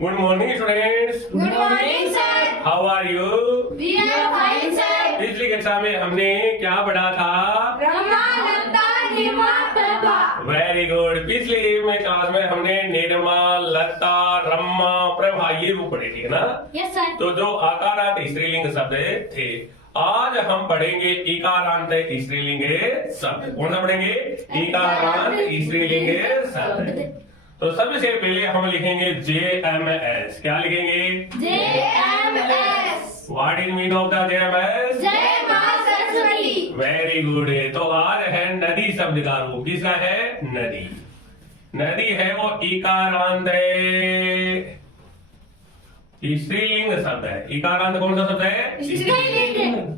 Good morning, students. Good morning, sir. How are you? We are fine, sir. पिछली कक्षा में हमने क्या पढ़ा था? रमा लता निर्मा प्रभा. Very good. पिछली में क्लास में हमने निर्मा, लता, रमा, प्रभा ये रूप पढ़े थे ना? Yes, sir. तो जो आकारांत स्त्रीलिंग शब्द थे, आज हम पढ़ेंगे इकारांत स्त्रीलिंग शब्द. कौन सा पढ़ेंगे? इकारांत स्त्रीलिंग शब्द. तो सबसे पहले हम लिखेंगे JMS. क्या लिखेंगे? JMS. What is mean of the JMS? जय मां सरस्वती. Very good. तो आज है नदी शब्द का रूप. किसका है? नदी. नदी है वो इकारांत स्त्रीलिंग शब्द है. इकारांत कौन सा शब्द है? स्त्रीलिंग.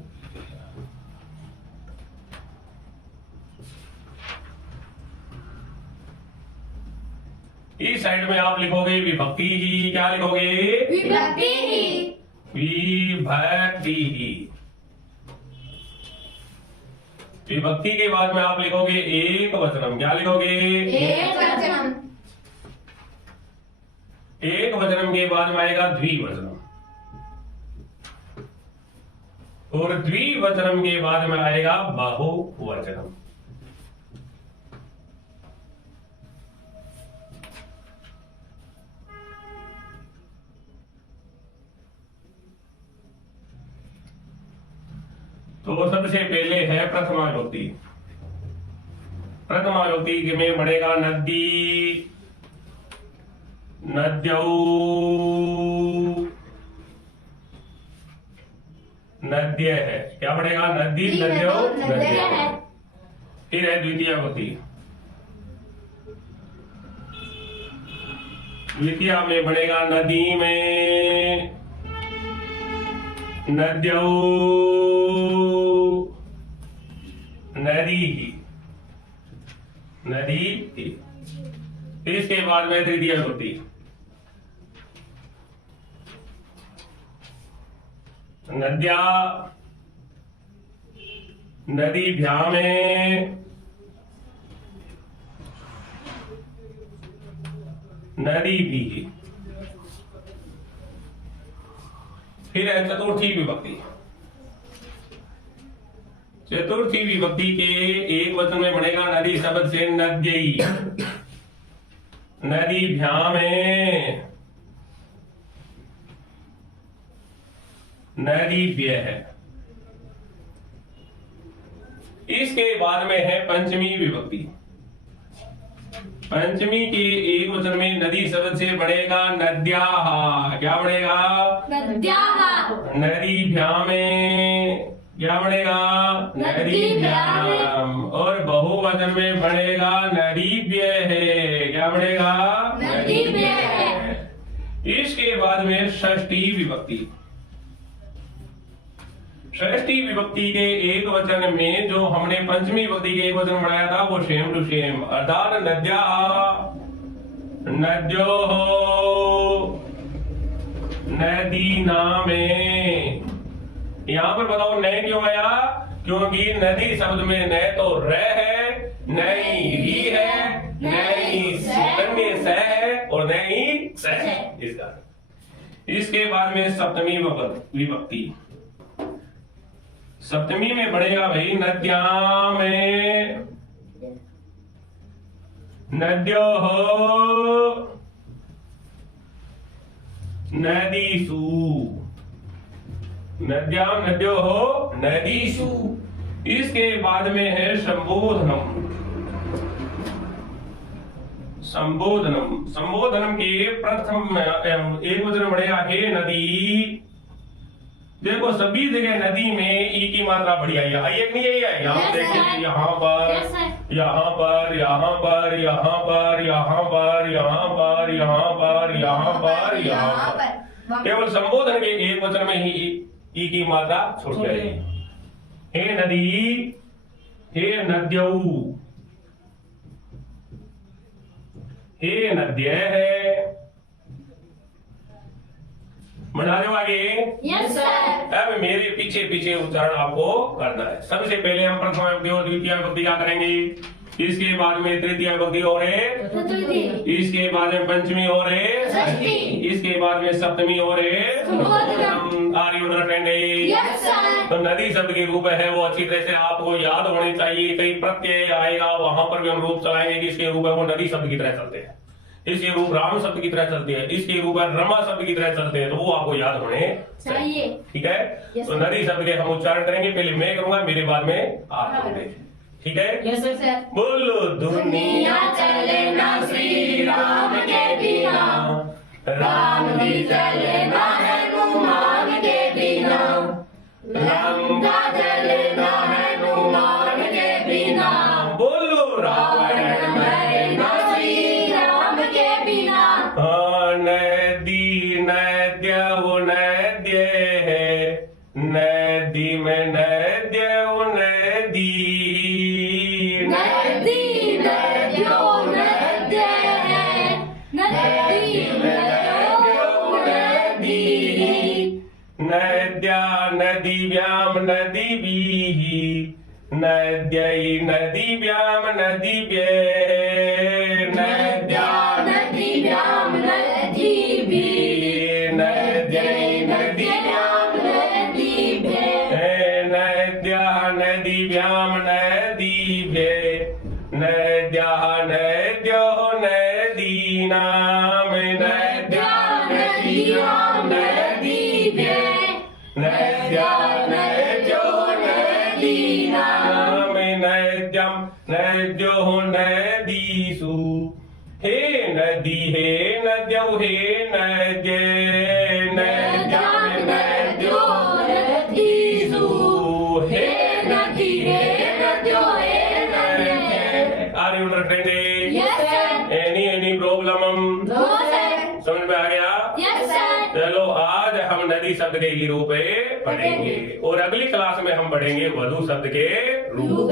इस साइड में आप लिखोगे विभक्ति ही. क्या लिखोगे? विभक्ति ही. विभक्ति ही. विभक्ति के बाद में आप लिखोगे एक वचनम. क्या लिखोगे? एक वचन. एक वचनम के बाद में आएगा द्विवचनम. और द्विवचनम के बाद में आएगा बहुवचनम. तो सबसे पहले है प्रथमा विभक्ति. प्रथमा विभक्ति में बढ़ेगा नदी, नद्यौ, नद्य है. क्या बढ़ेगा? नदी, नद्यौ, नद्य है. फिर है द्वितीय विभक्ति. द्वितीय में बढ़ेगा नदी में, नद्यौ, नदी ही, नदी ही. इसके बाद में तृतीय विभक्ति. नद्या, नदीभ्यामे, नदी भी. फिर है चतुर्थी विभक्ति. चतुर्थी विभक्ति के एक वचन में बनेगा नदी शब्द से नद्यई, नदीभ्यामे, नदीभ्य है. इसके बाद में है पंचमी विभक्ति. पंचमी के एक वचन में नदी शब्द से बढ़ेगा नद्याः. क्या बढ़ेगा? नद्याः. नदीभ्यामे. क्या बढ़ेगा? नदीभ्याम. और बहुवचन में बढ़ेगा नदीभ्य है. क्या बढ़ेगा? नदीभ्य है. इसके बाद में षष्ठी विभक्ति. षष्ठी विभक्ति के एक वचन में जो हमने पंचमी विभक्ति के एक वचन बढ़ाया था वो सेम टू सेम. अर्थात नद्या, नद्योः, नदी नामे. यहाँ पर बताओ नए क्यों आया? क्योंकि नदी शब्द में न तो र है, नहीं री है, नहीं कन्य स है और नहीं स है. इसका इसके बाद में सप्तमी विभक्ति. सप्तमी में बढ़ेगा भाई नद्यां में, नद्योः, नदीषु. नद्यां, नद्योः, नदीषु. इसके बाद में है संबोधनम. संबोधनम. संबोधनम के प्रथम एक वचन बढ़ेगा हे नदी. देखो सभी जगह नदी में ई की मात्रा बढ़ी आई है. एक नहीं आई है. यहाँ देखिए, यहाँ पर, यहाँ पर, यहाँ पर, यहाँ पर, यहाँ पर, यहाँ पर, यहाँ पर, यहाँ पर, यहाँ पर. केवल संबोधन के एक वचन में ही ई की मात्रा छूट गई. हे नदी, हे नद्यौ, हे नद्य है. बना दो आगे. Yes sir. अब मेरे पीछे पीछे उच्चारण आपको करना है. सबसे पहले हम प्रथम विभक्ति और द्वितीय विभक्ति क्या करेंगे? इसके बाद में तृतीय विभक्ति और है, चतुर्थी, इसके बाद में पंचमी और है, षष्ठी। इसके बाद में सप्तमी और संबोधनम। Are you understanding? Yes sir. तो नदी शब्द के रूप है वो अच्छी तरह से आपको याद होनी चाहिए। कई प्रत्यय आएगा वहां पर भी हम रूप चलाएंगे कि इसके रूप है वो नदी शब्द की तरह चलते हैं, इसके रूप राम शब्द की तरह चलते हैं, इसके रूप रमा शब्द की तरह चलते हैं, तो वो आपको याद होने चाहिए। ठीक है। Yes, तो नदी शब्द के हम उच्चारण करेंगे, पहले मैं करूंगा, मेरे बाद में आप करोगे, ठीक है। Yes sir. बोलो दुनिया चले ना श्री राम के बिना, राम भी चले ना हनुमान के बिना, लंका चले ना हनुमान के बिना, बोलो रावण मरे ना श्री राम के बिना। नदी नद्य वो नद्य है, नदी में नद्य वो नदी, नदी नदियों नद्य है, नदी नदियों नदी, नद्या नदीभ्याम नदीभिः, नद्यै नदीभ्याम नदीभ्ये, नद्या नदीभ्यां नदीभिः, नद्यै नद्यां नदीभिः, नद्या नदीभ्याम नदीभ्ये, नद्या नद्यो नदीनां, नद्या नदीनां नदीभ्ये, नद्या नद्यो नदीनां, नद्यां नद्यो नदीषु, हे नदी हे नद्यौ हे नद्ये, नद्यां नद्यो नदीषु, हे नदी हे नद्यो हे नद्ये। Are you understanding? Yes sir. Any problem? No sir. समझ में आ गया? Yes sir. चलो आज हम नदी शब्द के ही रूप पढ़ेंगे और अगली क्लास में हम पढ़ेंगे वधु शब्द के रूप।